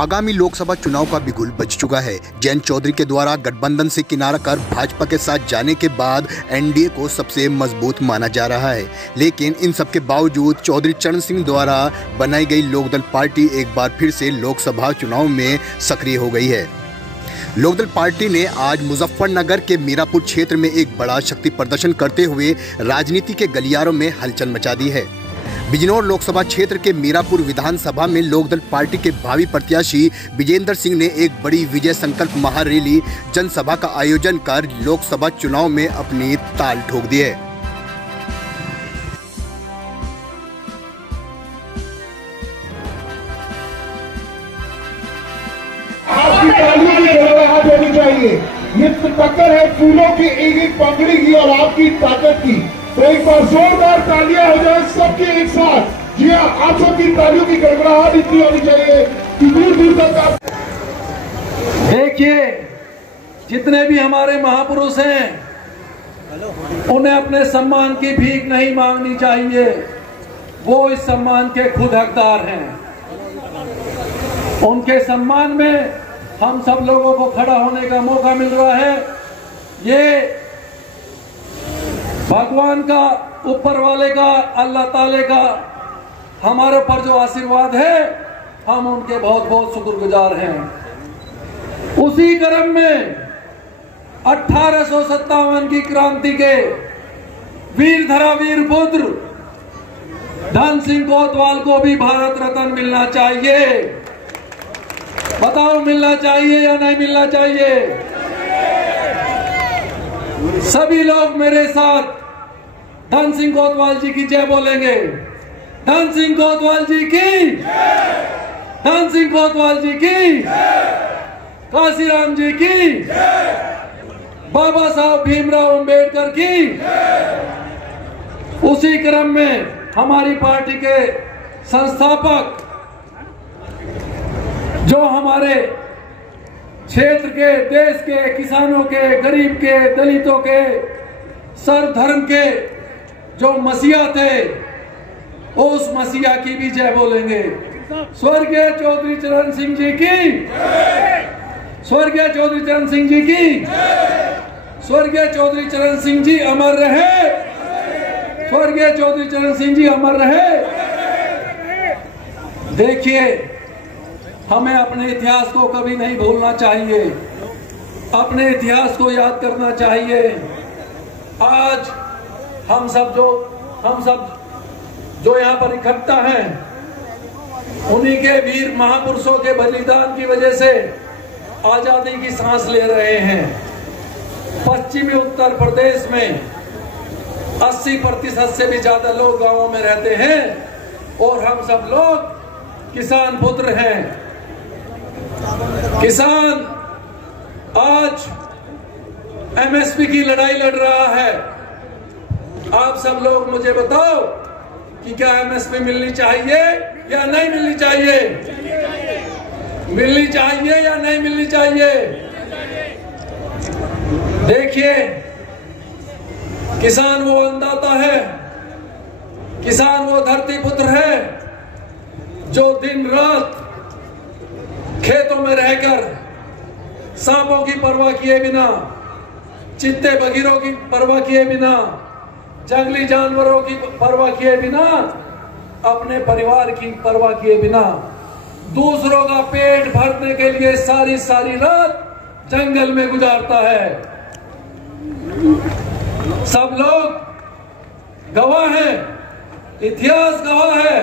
आगामी लोकसभा चुनाव का बिगुल बज चुका है। जयंत चौधरी के द्वारा गठबंधन से किनारा कर भाजपा के साथ जाने के बाद एनडीए को सबसे मजबूत माना जा रहा है, लेकिन इन सब के बावजूद चौधरी चरण सिंह द्वारा बनाई गई लोकदल पार्टी एक बार फिर से लोकसभा चुनाव में सक्रिय हो गई है। लोकदल पार्टी ने आज मुजफ्फरनगर के मीरापुर क्षेत्र में एक बड़ा शक्ति प्रदर्शन करते हुए राजनीति के गलियारों में हलचल मचा दी है। बिजनौर लोकसभा क्षेत्र के मीरापुर विधानसभा में लोकदल पार्टी के भावी प्रत्याशी विजेंद्र सिंह ने एक बड़ी विजय संकल्प महारैली जनसभा का आयोजन कर लोकसभा चुनाव में अपनी ताल ठोक दी है। आपकी तालियों की गड़गड़ाहट होनी चाहिए। ये टक्कर है फूलों की एक पंखड़ी की और आपकी ताकत की। तो एक बार जोरदार तालियां हो जाए सबके एक साथ। जी हाँ, आप सबकी तालियों की गड़गड़ाहट इतनी होनी चाहिए कि दूर दूर तक आप देखिए, जितने भी हमारे महापुरुष हैं उन्हें अपने सम्मान की भीख नहीं मांगनी चाहिए, वो इस सम्मान के खुद हकदार हैं। उनके सम्मान में हम सब लोगों को खड़ा होने का मौका मिल रहा है। ये भगवान का, ऊपर वाले का, अल्लाह ताले का हमारे ऊपर जो आशीर्वाद है, हम उनके बहुत बहुत शुक्रगुजार हैं। उसी क्रम में 1857 की क्रांति के वीर धरा वीर पुत्र धन सिंह कोतवाल को भी भारत रत्न मिलना चाहिए। बताओ, मिलना चाहिए या नहीं मिलना चाहिए? सभी लोग मेरे साथ धन सिंह कोतवाल जी की जय बोलेंगे। धन सिंह कोतवाल जी की, धन सिंह कोतवाल जी की, काशीराम जी की, बाबा साहब भीमराव अंबेडकर की। उसी क्रम में हमारी पार्टी के संस्थापक, जो हमारे क्षेत्र के, देश के, किसानों के, गरीब के, दलितों के, सर्वधर्म के जो मसीहा थे, उस मसीहा की भी जय बोलेंगे। स्वर्गीय चौधरी चरण सिंह जी की, स्वर्गीय चौधरी चरण सिंह जी की, स्वर्गीय चौधरी चरण सिंह जी अमर रहे, स्वर्गीय चौधरी चरण सिंह जी अमर रहे। देखिए, हमें अपने इतिहास को कभी नहीं भूलना चाहिए, अपने इतिहास को याद करना चाहिए। आज हम सब जो यहाँ पर इकट्ठा हैं, उन्हीं के वीर महापुरुषों के बलिदान की वजह से आजादी की सांस ले रहे हैं। पश्चिमी उत्तर प्रदेश में 80% से भी ज्यादा लोग गांवों में रहते हैं और हम सब लोग किसान पुत्र हैं। किसान आज एमएसपी की लड़ाई लड़ रहा है। आप सब लोग मुझे बताओ कि क्या एमएसपी मिलनी चाहिए या नहीं मिलनी चाहिए? मिलनी चाहिए या नहीं मिलनी चाहिए? देखिए, किसान वो अन्नदाता है, किसान वो धरती पुत्र है जो दिन रात खेतों में रहकर सांपों की परवाह किए बिना, चित्ते बगीरों की परवाह किए बिना, जंगली जानवरों की परवाह किए बिना, अपने परिवार की परवाह किए बिना, दूसरों का पेट भरने के लिए सारी सारी रात जंगल में गुजारता है। सब लोग गवाह हैं, इतिहास गवाह है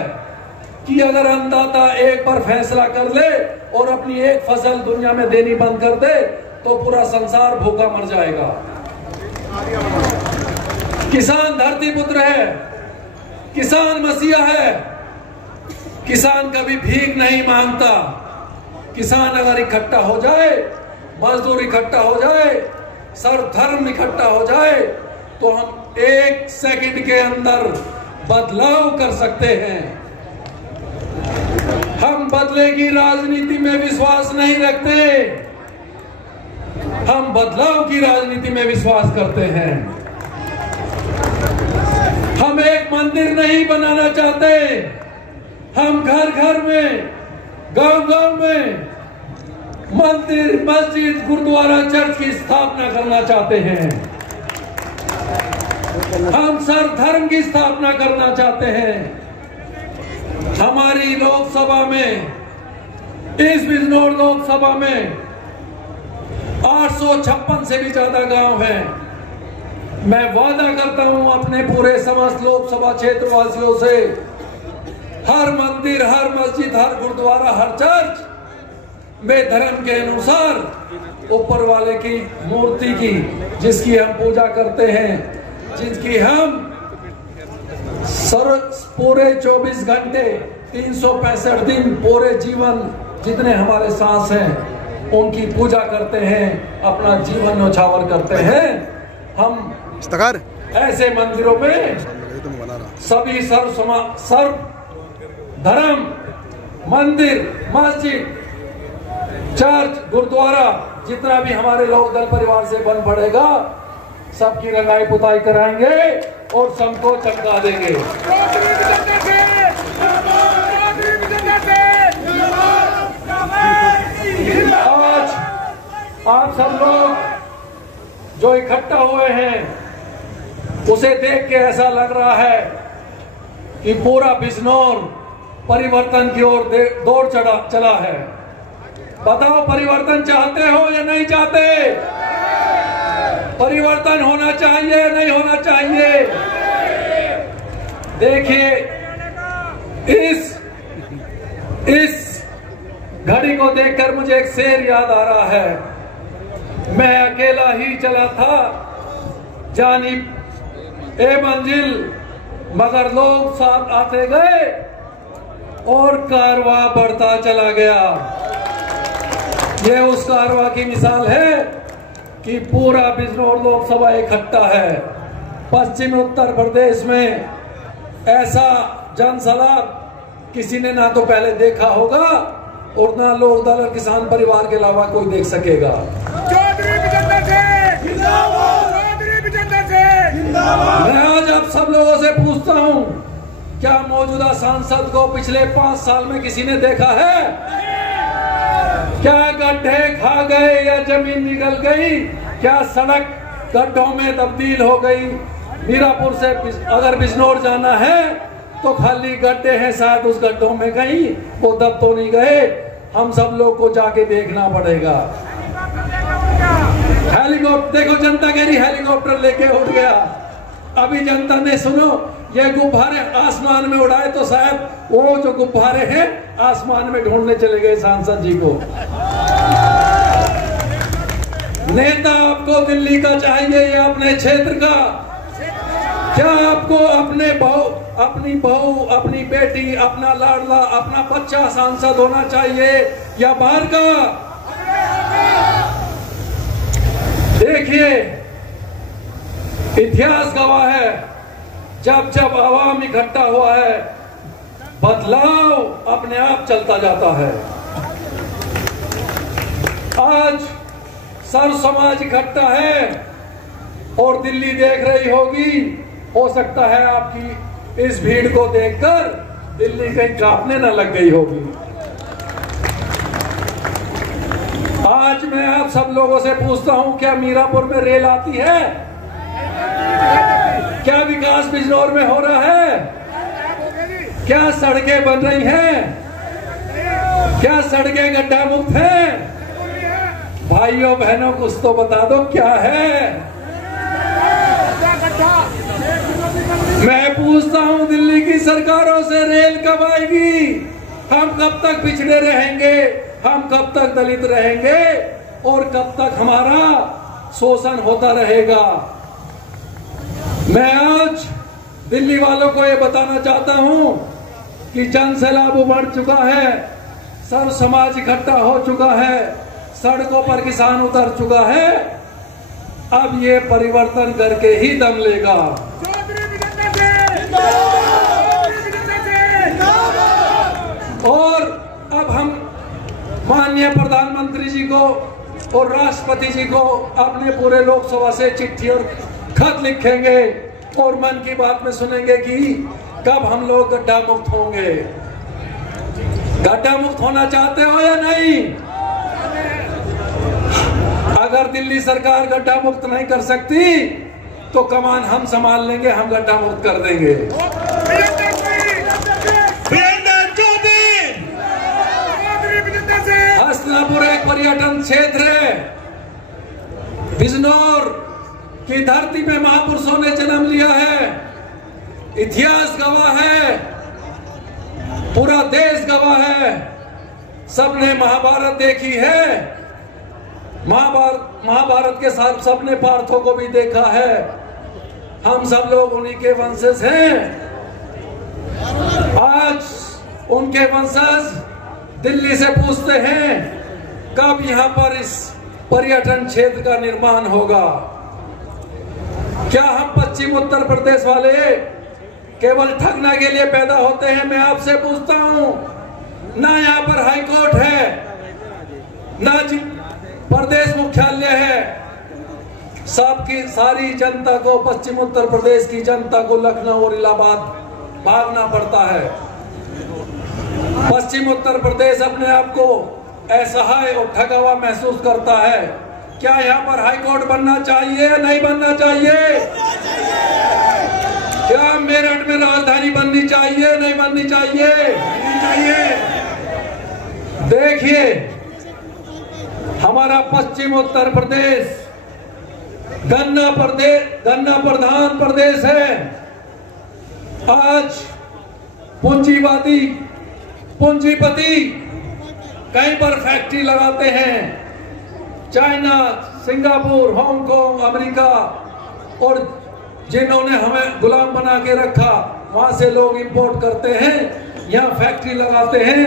कि अगर अन्नदाता एक बार फैसला कर ले और अपनी एक फसल दुनिया में देनी बंद कर दे तो पूरा संसार भूखा मर जाएगा। किसान धरती पुत्र है, किसान मसीहा है। किसान कभी भीख नहीं मांगता। किसान अगर इकट्ठा हो जाए, मजदूर इकट्ठा हो जाए, सर्वधर्म इकट्ठा हो जाए, तो हम 1 सेकंड के अंदर बदलाव कर सकते हैं। हम बदले की राजनीति में विश्वास नहीं रखते, हम बदलाव की राजनीति में विश्वास करते हैं। हम एक मंदिर नहीं बनाना चाहते, हम घर घर में गांव-गांव में मंदिर, मस्जिद, गुरुद्वारा, चर्च की स्थापना करना चाहते हैं। हम सर्वधर्म की स्थापना करना चाहते हैं। हमारी लोकसभा में, इस बिजनौर लोकसभा में 856 से भी ज्यादा गांव हैं। मैं वादा करता हूं अपने पूरे समस्त लोकसभा क्षेत्र वासियों से, हर मंदिर, हर मस्जिद, हर गुरुद्वारा, हर चर्च में धर्म के अनुसार ऊपर वाले की मूर्ति की, जिसकी हम पूजा करते हैं, जिसकी हम पूरे 24 घंटे 365 दिन पूरे जीवन जितने हमारे सांस हैं उनकी पूजा करते हैं, अपना जीवन न्यौछावर करते हैं। हम ऐसे मंदिरों में सभी सर्व धर्म, मंदिर, मस्जिद, चर्च, गुरुद्वारा, जितना भी हमारे लोक दल परिवार से बन पड़ेगा, सबकी रंगाई पुताई कराएंगे और सबको चमका देंगे। आज आप सब लोग जो इकट्ठा हुए हैं, उसे देख के ऐसा लग रहा है कि पूरा बिजनौर परिवर्तन की ओर दौड़ चला है। बताओ, परिवर्तन चाहते हो या नहीं चाहते? परिवर्तन होना चाहिए या नहीं होना चाहिए? देखिए, इस घड़ी को देखकर मुझे एक शेर याद आ रहा है। मैं अकेला ही चला था जानिब ए मंजिल, मगर लोग साथ आते गए और कारवां बढ़ता चला गया। ये उस कारवां की मिसाल है कि पूरा बिजनौर लोकसभा इकट्ठा है। पश्चिम उत्तर प्रदेश में ऐसा जनसैलाब किसी ने ना तो पहले देखा होगा और ना लोक दल और किसान परिवार के अलावा कोई देख सकेगा। मैं आज आप सब लोगों से पूछता हूं, क्या मौजूदा सांसद को पिछले 5 साल में किसी ने देखा है? क्या गड्ढे खा गए या जमीन निकल गई? क्या सड़क गड्ढों में तब्दील हो गई? मीरापुर से अगर बिजनौर जाना है तो खाली गड्ढे हैं, शायद उस गड्ढों में कहीं वो दब तो नहीं गए। हम सब लोग को जाके देखना पड़ेगा। हेलीकॉप्टर देखो, जनता कह रही हेलीकॉप्टर लेके उड़ गया। अभी जनता ने सुनो, ये गुब्बारे आसमान में उड़ाए तो शायद वो जो गुब्बारे हैं आसमान में ढूंढने चले गए सांसद जी को। नेता आपको दिल्ली का चाहिए या अपने क्षेत्र का? क्या आपको अपनी बहू, अपनी बेटी, अपना लाडला, अपना बच्चा सांसद होना चाहिए या बाहर का? देखिए, इतिहास गवाह है, जब जब आवाम इकट्ठा हुआ है, बदलाव अपने आप चलता जाता है। आज सर्व समाज इकट्ठा है और दिल्ली देख रही होगी। हो सकता है आपकी इस भीड़ को देखकर दिल्ली कहीं कांपने न लग गई होगी। आज मैं आप सब लोगों से पूछता हूं, क्या मीरापुर में रेल आती है? क्या विकास बिजनौर में हो रहा है? क्या सड़कें बन रही हैं? क्या सड़कें गड्ढा मुक्त हैं? भाइयों बहनों, कुछ तो बता दो, क्या है? मैं पूछता हूं, दिल्ली की सरकारों से रेल कब आएगी? हम कब तक पिछड़े रहेंगे? हम कब तक दलित रहेंगे? और कब तक हमारा शोषण होता रहेगा? मैं आज दिल्ली वालों को ये बताना चाहता हूं कि जन सैलाब उमड़ चुका है, सर्व समाज इकट्ठा हो चुका है, सड़कों पर किसान उतर चुका है। अब ये परिवर्तन करके ही दम लेगा। और अब हम माननीय प्रधानमंत्री जी को और राष्ट्रपति जी को अपने पूरे लोकसभा से चिट्ठी और खत लिखेंगे और मन की बात में सुनेंगे कि कब हम लोग गड्ढा मुक्त होंगे, गड्ढा मुक्त होना चाहते हो या नहीं? अगर दिल्ली सरकार गड्ढा मुक्त नहीं कर सकती तो कमान हम संभाल लेंगे, हम गड्ढा मुक्त कर देंगे। हस्तिनापुर एक पर्यटन क्षेत्र है। बिजनौर की धरती में महापुरुषों ने जन्म लिया है। इतिहास गवाह है, पूरा देश गवाह है। सबने महाभारत देखी है, महाभारत के साथ सबने पार्थों को भी देखा है। हम सब लोग उन्हीं के वंशज हैं। आज उनके वंशज दिल्ली से पूछते हैं कब यहां पर इस पर्यटन क्षेत्र का निर्माण होगा। क्या हम पश्चिम उत्तर प्रदेश वाले केवल ठगने के लिए पैदा होते हैं? मैं आपसे पूछता हूं, ना यहाँ पर हाई कोर्ट है, ना प्रदेश मुख्यालय है। सबकी सारी जनता को, पश्चिम उत्तर प्रदेश की जनता को लखनऊ और इलाहाबाद भागना पड़ता है। पश्चिम उत्तर प्रदेश अपने आप को असहाय और ठगा हुआ महसूस करता है। क्या यहाँ पर हाई कोर्ट बनना चाहिए या नहीं बनना चाहिए? क्या मेरठ में राजधानी बननी चाहिए नहीं बननी चाहिए? देखिए, हमारा पश्चिम उत्तर प्रदेश गन्ना प्रधान प्रदेश है। आज पूंजीपति कहीं पर फैक्ट्री लगाते हैं। चाइना, सिंगापुर, हांगकांग, अमेरिका और जिन्होंने हमें गुलाम बना के रखा, वहां से लोग इंपोर्ट करते हैं, यहाँ फैक्ट्री लगाते हैं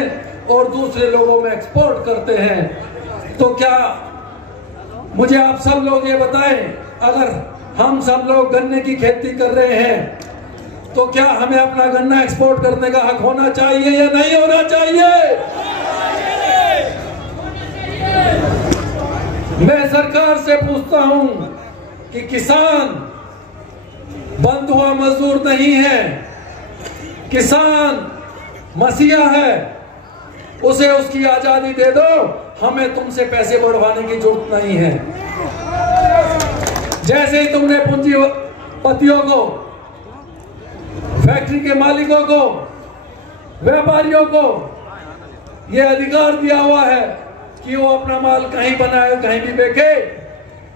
और दूसरे लोगों में एक्सपोर्ट करते हैं। तो क्या मुझे आप सब लोग ये बताएं, अगर हम सब लोग गन्ने की खेती कर रहे हैं तो क्या हमें अपना गन्ना एक्सपोर्ट करने का हक होना चाहिए या नहीं होना चाहिए? मैं सरकार से पूछता हूं कि किसान बंद हुआ मजदूर नहीं है, किसान मसीहा है, उसे उसकी आजादी दे दो। हमें तुमसे पैसे बढ़वाने की जरूरत नहीं है। जैसे ही तुमने पूंजीपतियों को, फैक्ट्री के मालिकों को, व्यापारियों को यह अधिकार दिया हुआ है कि वो अपना माल कहीं बनाए कहीं भी बेचे,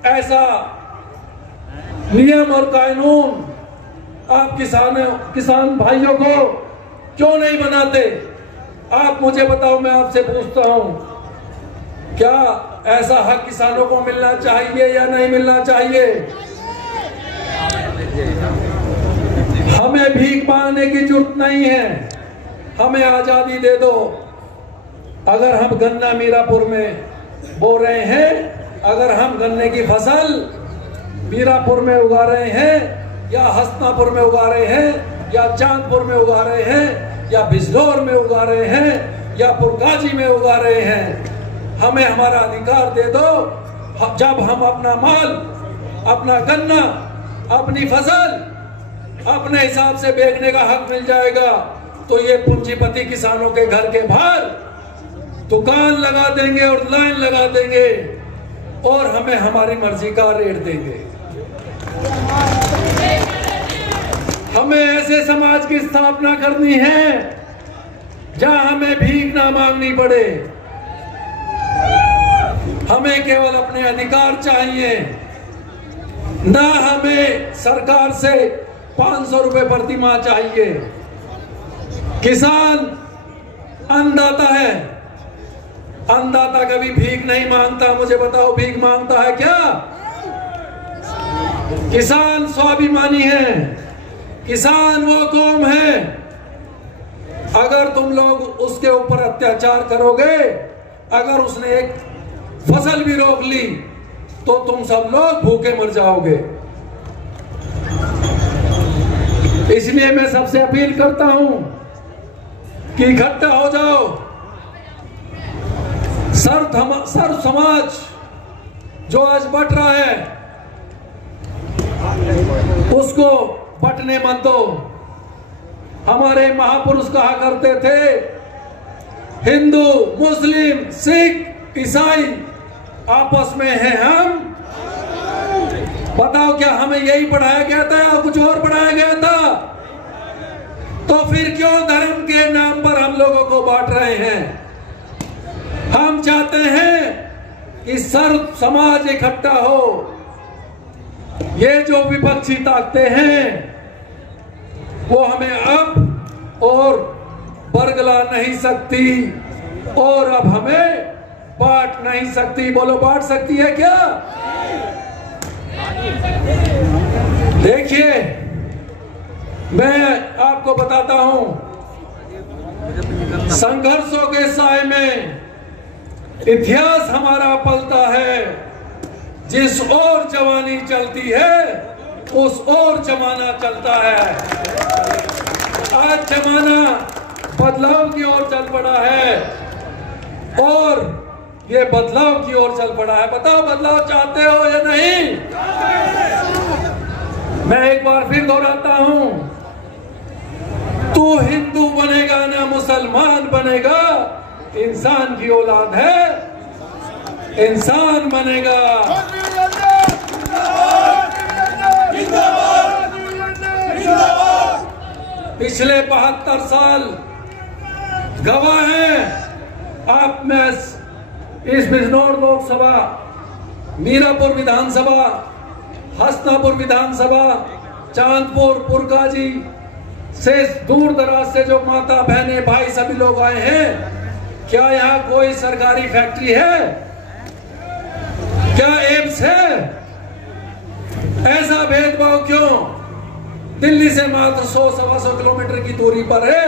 ऐसा नियम और कानून आप किसान भाइयों को क्यों नहीं बनाते? आप मुझे बताओ, मैं आपसे पूछता हूं, क्या ऐसा हक किसानों को मिलना चाहिए या नहीं मिलना चाहिए? हमें भीख मांगने की जरूरत नहीं है, हमें आजादी दे दो। अगर हम गन्ना मीरापुर में बो रहे हैं, अगर हम गन्ने की फसल मीरापुर में उगा रहे हैं या हस्तिनापुर में उगा रहे हैं या चांदपुर में उगा रहे हैं या बिजनौर में उगा रहे हैं या पुरकाजी में उगा रहे हैं, हमें हमारा अधिकार दे दो। जब हम अपना माल, अपना गन्ना, अपनी फसल अपने हिसाब से बेचने का हक मिल जाएगा तो ये पूंजीपति किसानों के घर के बाहर दुकान लगा देंगे और लाइन लगा देंगे और हमें हमारी मर्जी का रेट देंगे। हमें ऐसे समाज की स्थापना करनी है जहां हमें भीख ना मांगनी पड़े, हमें केवल अपने अधिकार चाहिए, ना हमें सरकार से 500 रुपए प्रति माह चाहिए। किसान अन्नदाता है, अन्नदाता कभी भीख नहीं मांगता। मुझे बताओ, भीख मांगता है क्या? किसान स्वाभिमानी है, किसान वो कौम है। अगर तुम लोग उसके ऊपर अत्याचार करोगे, अगर उसने एक फसल भी रोक ली तो तुम सब लोग भूखे मर जाओगे। इसलिए मैं सबसे अपील करता हूं कि इकट्ठा हो जाओ। सर्व समाज जो आज बट रहा है उसको बटने मत दो। हमारे महापुरुष कहा करते थे, हिंदू, मुस्लिम, सिख, ईसाई आपस में हैं हम। बताओ क्या हमें यही पढ़ाया गया था या कुछ और पढ़ाया गया था? तो फिर क्यों धर्म के नाम पर हम लोगों को बांट रहे हैं? हम चाहते हैं कि सर्व समाज इकट्ठा हो। ये जो विपक्षी ताकतें हैं वो हमें अब और बरगला नहीं सकती और अब हमें बांट नहीं सकती। बोलो, बांट सकती है क्या? देखिए, मैं आपको बताता हूं, संघर्षों के साए में इतिहास हमारा पलता है। जिस ओर जवानी चलती है उस ओर जमाना चलता है। आज जमाना बदलाव की ओर चल पड़ा है और ये बदलाव की ओर चल पड़ा है। बताओ, बदलाव चाहते हो या नहीं? मैं एक बार फिर दोहराता हूं, तू हिंदू बनेगा ना मुसलमान बनेगा, इंसान की औलाद है, इंसान बनेगा। पिछले 72 साल गवाह हैं। आप में इस बिजनौर लोकसभा, मीरापुर विधानसभा, हसनापुर विधानसभा, चांदपुर, पुरकाजी से दूर दराज से जो माता बहने भाई सभी लोग आए हैं, क्या यहाँ कोई सरकारी फैक्ट्री है? क्या एम्स है? ऐसा भेदभाव क्यों? दिल्ली से मात्र 100-125 किलोमीटर की दूरी पर है।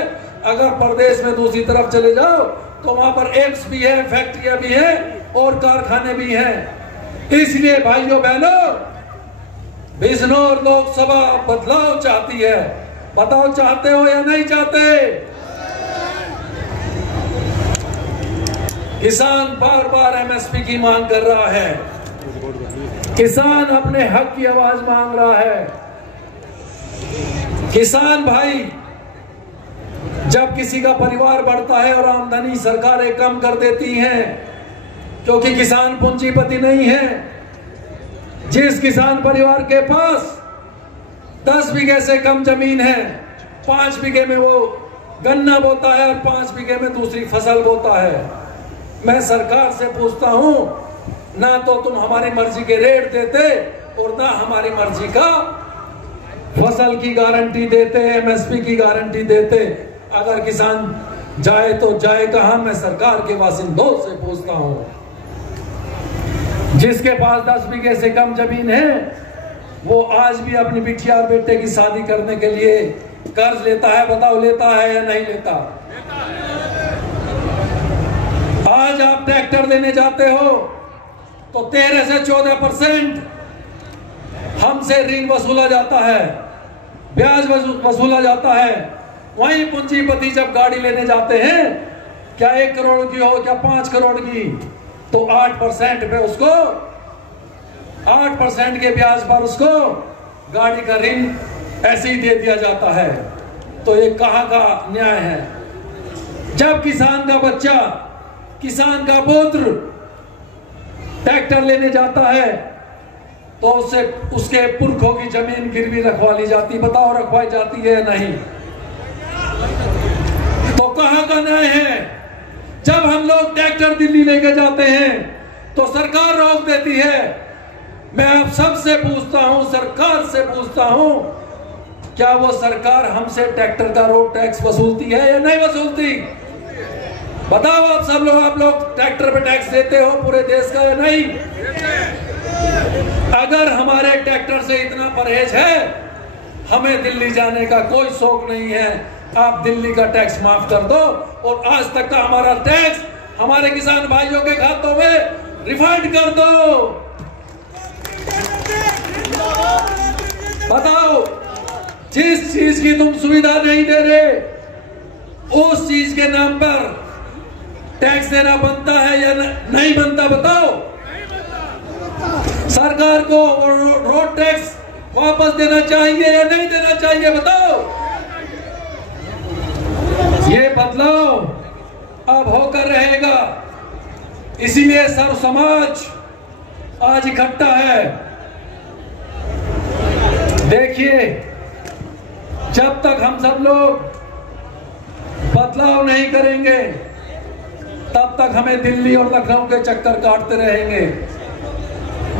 अगर प्रदेश में दूसरी तरफ चले जाओ तो वहां पर एम्स भी है, फैक्ट्रियां भी हैं और कारखाने भी हैं। इसलिए भाइयों बहनों, बिजनौर लोकसभा बदलाव चाहती है। बताओ, चाहते हो या नहीं चाहते? किसान बार बार एमएसपी की मांग कर रहा है। किसान अपने हक की आवाज मांग रहा है। किसान भाई, जब किसी का परिवार बढ़ता है और आमदनी सरकारें कम कर देती हैं, क्योंकि किसान पूंजीपति नहीं है। जिस किसान परिवार के पास 10 बीघे से कम जमीन है, 5 बीघे में वो गन्ना बोता है और 5 बीघे में दूसरी फसल बोता है, मैं सरकार से पूछता हूं, ना तो तुम हमारी मर्जी के रेट देते और ना हमारी मर्जी का फसल की गारंटी देते, एमएसपी की गारंटी देते। अगर किसान जाए तो जाए कहां? मैं सरकार के बासिंदों से पूछता हूं। जिसके पास 10 बीघे से कम जमीन है, वो आज भी अपनी बिटिया और बेटे की शादी करने के लिए कर्ज लेता है। बताओ, लेता है या नहीं लेता? आज आप ट्रैक्टर लेने जाते हो तो 13 से 14% हमसे ऋण वसूला जाता है, ब्याज वसूला जाता है। वहीं पूंजीपति जब गाड़ी लेने जाते हैं, क्या 1 करोड़ की हो क्या 5 करोड़ की, तो 8% पे उसको 8% के ब्याज पर उसको गाड़ी का ऋण ऐसे ही दे दिया जाता है। तो ये कहां का न्याय है? जब किसान का बच्चा, किसान का पुत्र ट्रैक्टर लेने जाता है तो उससे उसके पुरखों की जमीन गिरवी रखवा ली जाती। बताओ, रखवाई जाती है या नहीं? तो कहां का न्याय है? जब हम लोग ट्रैक्टर दिल्ली लेके जाते हैं तो सरकार रोक देती है। मैं आप सबसे पूछता हूं, सरकार से पूछता हूं, क्या वो सरकार हमसे ट्रैक्टर का रोड टैक्स वसूलती है या नहीं वसूलती? बताओ आप सब लोग, आप लोग ट्रैक्टर पे टैक्स देते हो पूरे देश का या नहीं? अगर हमारे ट्रैक्टर से इतना परहेज है, हमें दिल्ली जाने का कोई शौक नहीं है। आप दिल्ली का टैक्स माफ कर दो और आज तक का हमारा टैक्स हमारे किसान भाइयों के खातों में रिफंड कर दो। बताओ, जिस चीज की तुम सुविधा नहीं दे रहे उस चीज के नाम पर टैक्स देना बनता है या नहीं बनता? बताओ। सरकार को रोड टैक्स वापस देना चाहिए या नहीं देना चाहिए? बताओ। ये बदलाव अब होकर रहेगा। इसीलिए सर्व समाज आज इकट्ठा है। देखिए, जब तक हम सब लोग बदलाव नहीं करेंगे तब तक हमें दिल्ली और लखनऊ के चक्कर काटते रहेंगे।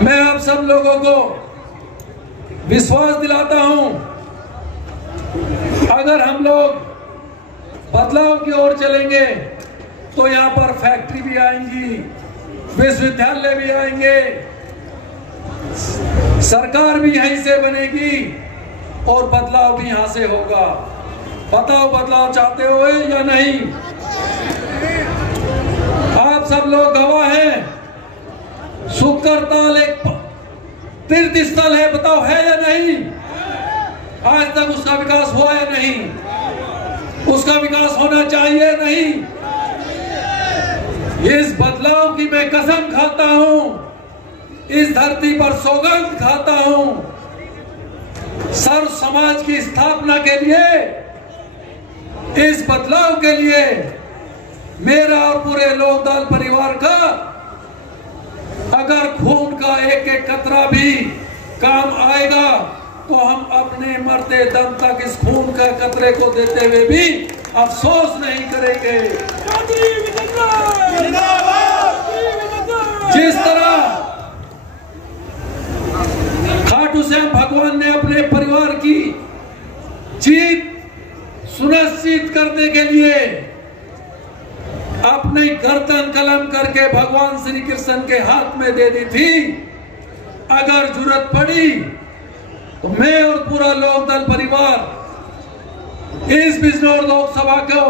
मैं आप सब लोगों को विश्वास दिलाता हूं, अगर हम लोग बदलाव की ओर चलेंगे तो यहाँ पर फैक्ट्री भी आएंगी, विश्वविद्यालय भी आएंगे, सरकार भी यहीं से बनेगी और बदलाव भी यहां से होगा। बताओ, बदलाव चाहते हो या नहीं? आप सब लोग गवाह हैं। शुक्रताल एक तीर्थ स्थल है, बताओ है या नहीं? आज तक उसका विकास हुआ या नहीं? उसका विकास होना चाहिए नहीं? इस बदलाव की मैं कसम खाता हूं, इस धरती पर सौगंध खाता हूं। सर्व समाज की स्थापना के लिए, इस बदलाव के लिए मेरा और पूरे लोकदल परिवार का अगर खून का एक एक कतरा भी काम आएगा तो हम अपने मरते दम तक इस खून का कतरे को देते हुए भी अफसोस नहीं करेंगे। जिस तरह खाटू श्याम भगवान ने अपने परिवार की जीत सुनिश्चित करने के लिए अपने गर्दन कलम करके भगवान श्री कृष्ण के हाथ में दे दी थी, अगर जरूरत पड़ी तो मैं और पूरा लोकदल परिवार इस बिजनौर लोकसभा को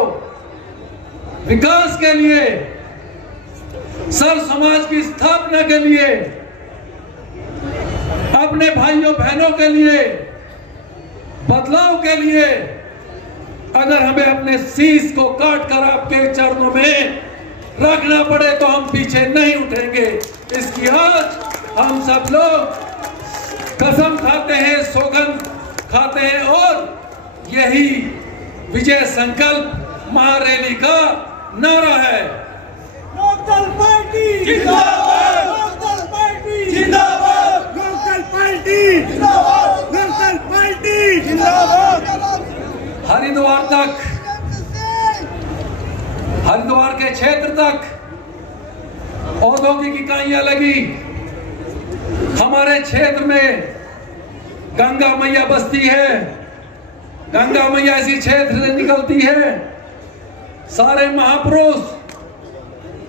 विकास के लिए, सर्व समाज की स्थापना के लिए, अपने भाइयों बहनों के लिए, बदलाव के लिए, अगर हमें अपने शीश को काट कर आपके चरणों में रखना पड़े तो हम पीछे नहीं उठेंगे। इसकी आज हम सब लोग कसम खाते हैं, सौगंध खाते हैं और यही विजय संकल्प महारैली का नारा है। लोकदल पार्टी जिंदाबाद, लोकदल पार्टी जिंदाबाद, लोकदल पार्टी जिंदाबाद, लोकदल पार्टी जिंदाबाद। हरिद्वार के क्षेत्र तक औद्योगिक इकाइयां लगी। हमारे क्षेत्र में गंगा मैया बसती है, गंगा मैया इसी क्षेत्र से निकलती है। सारे महापुरुष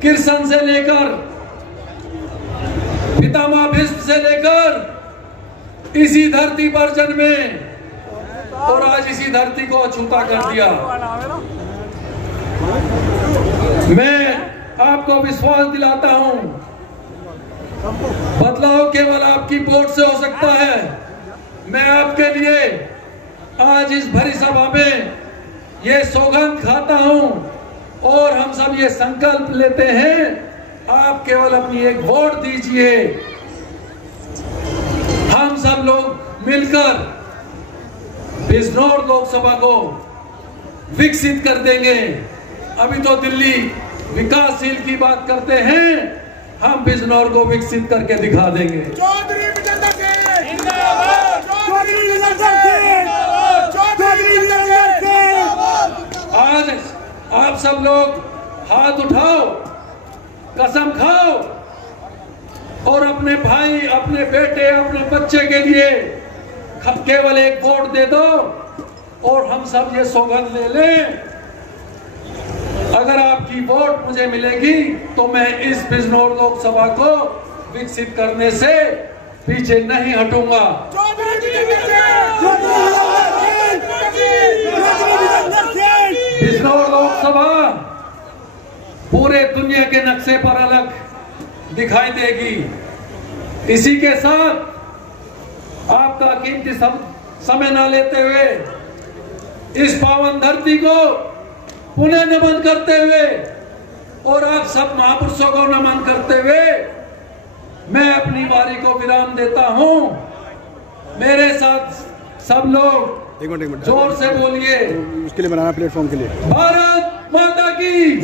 कृष्ण से लेकर पितामह भीष्म से लेकर इसी धरती पर जन्मे और आज इसी धरती को अछूता कर दिया। मैं आपको विश्वास दिलाता हूं, बदलाव केवल आपकी वोट से हो सकता है। मैं आपके लिए आज इस भरी सभा में ये सौगंध खाता हूं और हम सब ये संकल्प लेते हैं, आप केवल अपनी एक वोट दीजिए। हम सब लोग मिलकर बिजनौर लोकसभा को विकसित कर देंगे। अभी तो दिल्ली विकासशील की बात करते हैं, हम बिजनौर को विकसित करके दिखा देंगे। चौधरी विजेंद्र सिंह जिंदाबाद, चौधरी विजेंद्र सिंह जिंदाबाद, चौधरी विजेंद्र सिंह। आज आप सब लोग हाथ उठाओ, कसम खाओ और अपने भाई, अपने बेटे, अपने बच्चे के लिए केवल एक वोट दे दो और हम सब ये सौगंध ले लें, अगर आपकी वोट मुझे मिलेगी तो मैं इस बिजनौर लोकसभा को विकसित करने से पीछे नहीं हटूंगा। बिजनौर लोकसभा पूरे दुनिया के नक्शे पर अलग दिखाई देगी। इसी के साथ आपका कीमती समय ना लेते हुए इस पावन धरती को पुनः नमन करते हुए और आप सब महापुरुषों को नमन करते हुए मैं अपनी बारी को विराम देता हूं। मेरे साथ सब लोग एक मिनट जोर से बोलिए। उसके लिए बनाना प्लेटफॉर्म के लिए। भारत माता की,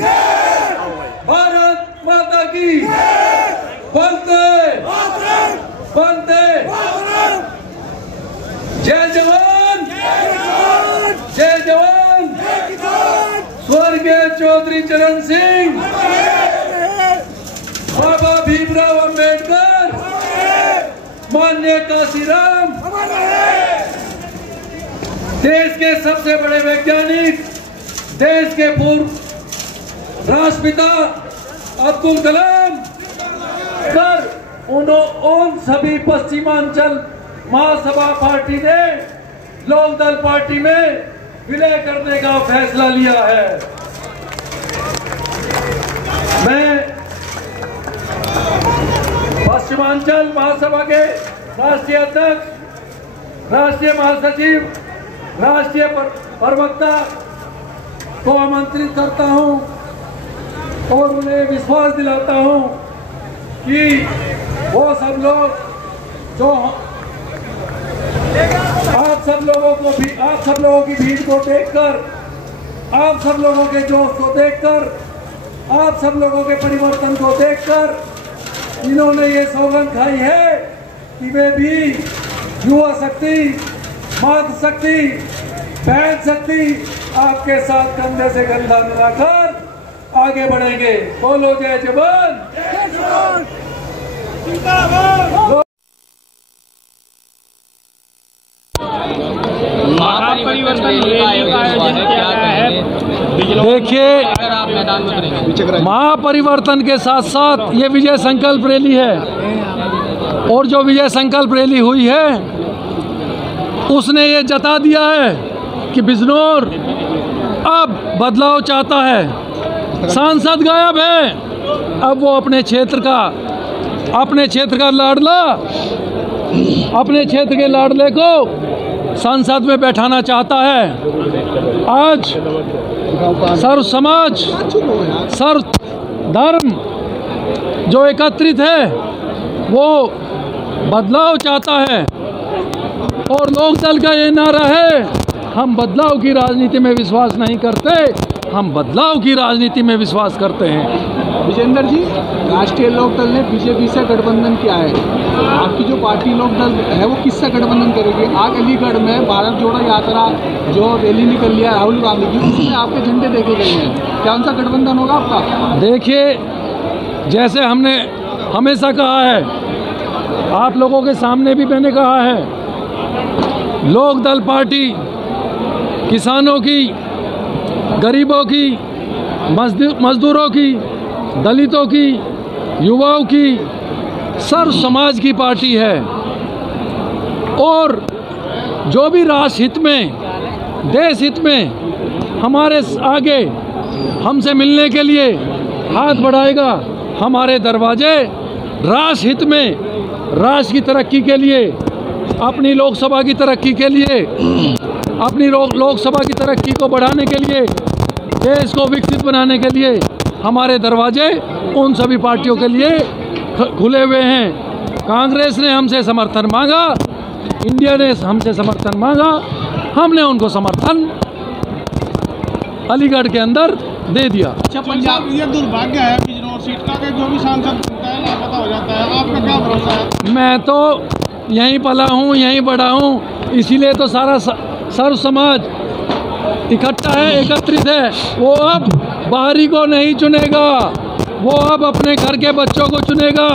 भारत माता की, वंदे वंदे, जय जवान, जय जवान, स्वर्गीय चौधरी चरण सिंह, बाबा भीमराव अंबेडकर, माननीय काशीराम, देश के सबसे बड़े वैज्ञानिक, देश के पूर्व राष्ट्रपिता अब्दुल कलाम सर, उन सभी पश्चिमांचल महासभा पार्टी ने लोकदल पार्टी में विलय करने का फैसला लिया है। मैं पश्चिमांचल महासभा के राष्ट्रीय अध्यक्ष, राष्ट्रीय महासचिव, राष्ट्रीय प्रवक्ता को आमंत्रित करता हूं और उन्हें विश्वास दिलाता हूं कि वो सब लोग जो आप सब लोगों की भीड़ को देखकर, आप सब लोगों के जोश को देखकर, आप सब लोगों के परिवर्तन को देखकर इन्होंने ये सौगंध खाई है कि वे भी युवा शक्ति, मातृ शक्ति, बहन शक्ति आपके साथ कंधे से कंधा मिलाकर आगे बढ़ेंगे। बोलो जय जवान, जय जवान, जिंदाबाद। महापरिवर्तन रैली का आयोजन किया गया है। देखिए, महापरिवर्तन के साथ साथ ये विजय संकल्प रैली है और जो विजय संकल्प रैली हुई है उसने ये जता दिया है कि बिजनौर अब बदलाव चाहता है। सांसद गायब है, अब वो अपने क्षेत्र का लाडला, अपने क्षेत्र के लाडले को संसद में बैठाना चाहता है। आज सर्व समाज, सर्व धर्म जो एकत्रित है वो बदलाव चाहता है और लोकदल का ये नारा है, हम बदलाव की राजनीति में विश्वास नहीं करते, हम बदलाव की राजनीति में विश्वास करते हैं। विजेंद्र जी, राष्ट्रीय लोकदल ने बीजेपी से गठबंधन किया है, आपकी जो पार्टी लोकदल है वो किससे गठबंधन करेगी? आज अलीगढ़ में भारत जोड़ो यात्रा जो रैली निकल लिया राहुल गांधी की, उसमें आपके झंडे देखे गए हैं, क्या उनका गठबंधन होगा आपका? देखिए, जैसे हमने हमेशा कहा है, आप लोगों के सामने भी मैंने कहा है, लोकदल पार्टी किसानों की, गरीबों की, मजदूरों की, दलितों की, युवाओं की, सर्व समाज की पार्टी है और जो भी राष्ट्र हित में, देश हित में हमारे आगे हमसे मिलने के लिए हाथ बढ़ाएगा, हमारे दरवाजे राष्ट्र हित में, राष्ट्र की तरक्की के लिए, अपनी लोकसभा की तरक्की के लिए, अपनी लोकसभा की तरक्की को बढ़ाने के लिए, देश को विकसित बनाने के लिए हमारे दरवाजे उन सभी पार्टियों के लिए खुले हुए हैं। कांग्रेस ने हमसे समर्थन मांगा, इंडिया ने हमसे समर्थन मांगा, हमने उनको समर्थन अलीगढ़ के अंदर दे दिया। अच्छा, पंजाब ये दुर्भाग्य है बिजनौर सीट का कि जो भी सांसद बनता है लापता हो जाता है, आपका क्या भरोसा है? मैं तो यहीं पला हूँ, यहीं बड़ा हूँ, इसीलिए तो सारा सर्व समाज इकट्ठा है, एकत्रित है। वो अब बाहरी को नहीं चुनेगा, वो अब अपने घर के बच्चों को चुनेगा,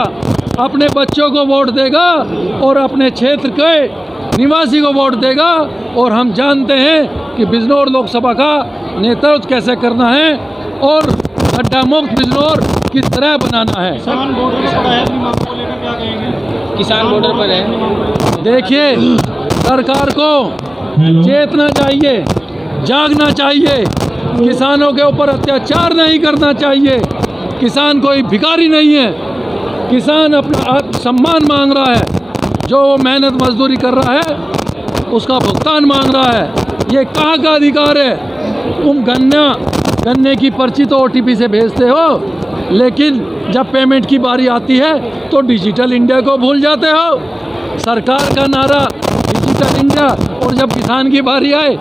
अपने बच्चों को वोट देगा और अपने क्षेत्र के निवासी को वोट देगा। और हम जानते हैं कि बिजनौर लोकसभा का नेतृत्व कैसे करना है और गड्ढा मुक्त बिजनौर किस तरह बनाना है। किसान बॉर्डर पर है, अपनी मांग को लेकर क्या कहेंगे? किसान बॉर्डर पर है। देखिए, सरकार को चेतना चाहिए, जागना चाहिए, किसानों के ऊपर अत्याचार नहीं करना चाहिए। किसान कोई भिखारी नहीं है, किसान अपना सम्मान मांग रहा है, जो वो मेहनत मजदूरी कर रहा है उसका भुगतान मांग रहा है। ये कहाँ का अधिकार है? तुम गन्ने की पर्ची तो OTP से भेजते हो, लेकिन जब पेमेंट की बारी आती है तो डिजिटल इंडिया को भूल जाते हो। सरकार का नारा डिजिटल डिजिटल इंडिया, और जब किसान की बारी आए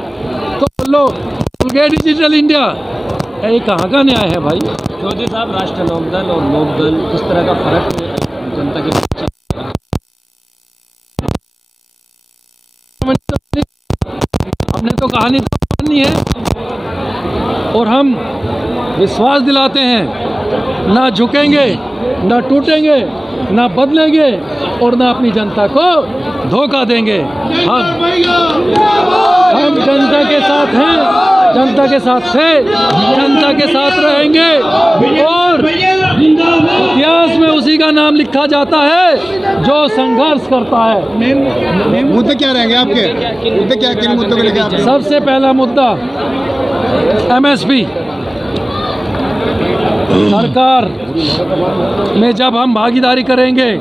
तो बोलो भूल गए डिजिटल इंडिया। ये कहाँ का न्याय है भाई? चौधरी साहब, राष्ट्रीय लोकदल और लोकदल किस तरह का फर्क जनता के हमने तो कहानी तो माननी है, और हम विश्वास दिलाते हैं ना झुकेंगे, ना टूटेंगे, ना बदलेंगे, और ना अपनी जनता को धोखा देंगे। हम जनता के साथ हैं, जनता के साथ थे, जनता के साथ रहेंगे, और इतिहास में उसी का नाम लिखा जाता है जो संघर्ष करता है। मुद्दे क्या रहेंगे आपके? मुद्दे क्या, किन मुद्दों को लेकर आप? सबसे पहला मुद्दा MSP। सरकार में जब हम भागीदारी करेंगे,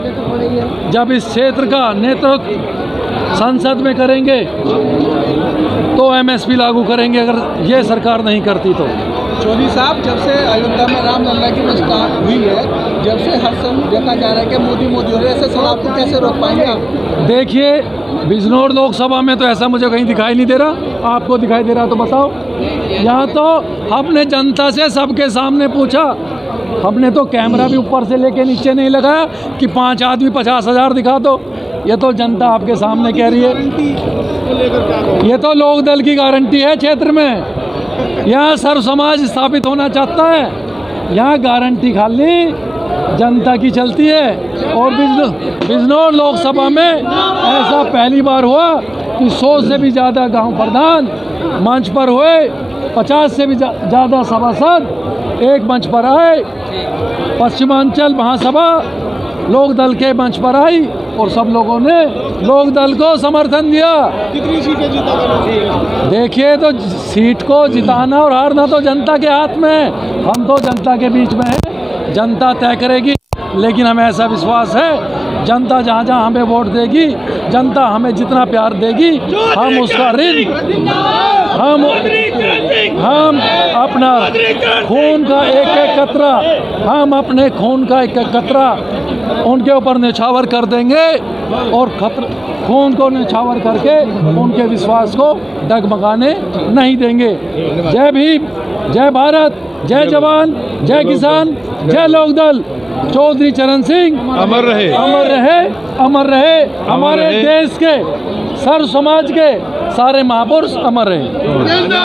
जब इस क्षेत्र का नेतृत्व संसद में करेंगे, तो MSP लागू करेंगे। अगर ये सरकार नहीं करती तो। चौधरी साहब, जब से अयोध्या में रामलला की व्यवस्था हुई है, जब से हर समय देखा जा रहा है कि मोदी मोदी हो रहे, ऐसे शराब को कैसे रोक पाएंगे आप? देखिए, बिजनौर लोकसभा में तो ऐसा मुझे कहीं दिखाई नहीं दे रहा। आपको दिखाई दे रहा तो बताओ। यहाँ तो हमने जनता से सबके सामने पूछा, हमने तो कैमरा भी ऊपर से लेके नीचे नहीं लगाया कि 5 आदमी 50,000 दिखा दो। ये तो जनता आपके सामने कह रही है। ये तो लोकदल की गारंटी है क्षेत्र में। यहाँ सर्व समाज स्थापित होना चाहता है, यहाँ गारंटी खाली जनता की चलती है। और बिजनौर लोकसभा में ऐसा पहली बार हुआ कि 100 से भी ज़्यादा गांव प्रधान मंच पर हुए, 50 से भी ज़्यादा सभासद एक मंच पर आए। पश्चिमांचल महासभा लोकदल के मंच पर आई और सब लोगों ने लोकदल को समर्थन दिया। कितनी सीटें जीता? देखिए, तो सीट को जिताना और हारना तो जनता के हाथ में है। हम तो जनता के बीच में हैं, जनता तय करेगी। लेकिन हमें ऐसा विश्वास है, जनता जहाँ जहाँ हमें वोट देगी, जनता हमें जितना प्यार देगी, हम उसका ऋण, हम अपना खून का एक एक कतरा, हम अपने खून का एक एक कतरा उनके ऊपर न्यौछावर कर देंगे, और खून को न्यौछावर करके उनके विश्वास को डगमगाने नहीं देंगे। जय भीम, जय भारत, जय जवान, जय किसान, जय लोकदल। चौधरी चरण सिंह अमर रहे, अमर रहे, अमर रहे। हमारे देश के सर्व समाज के सारे महापुरुष अमर रहे।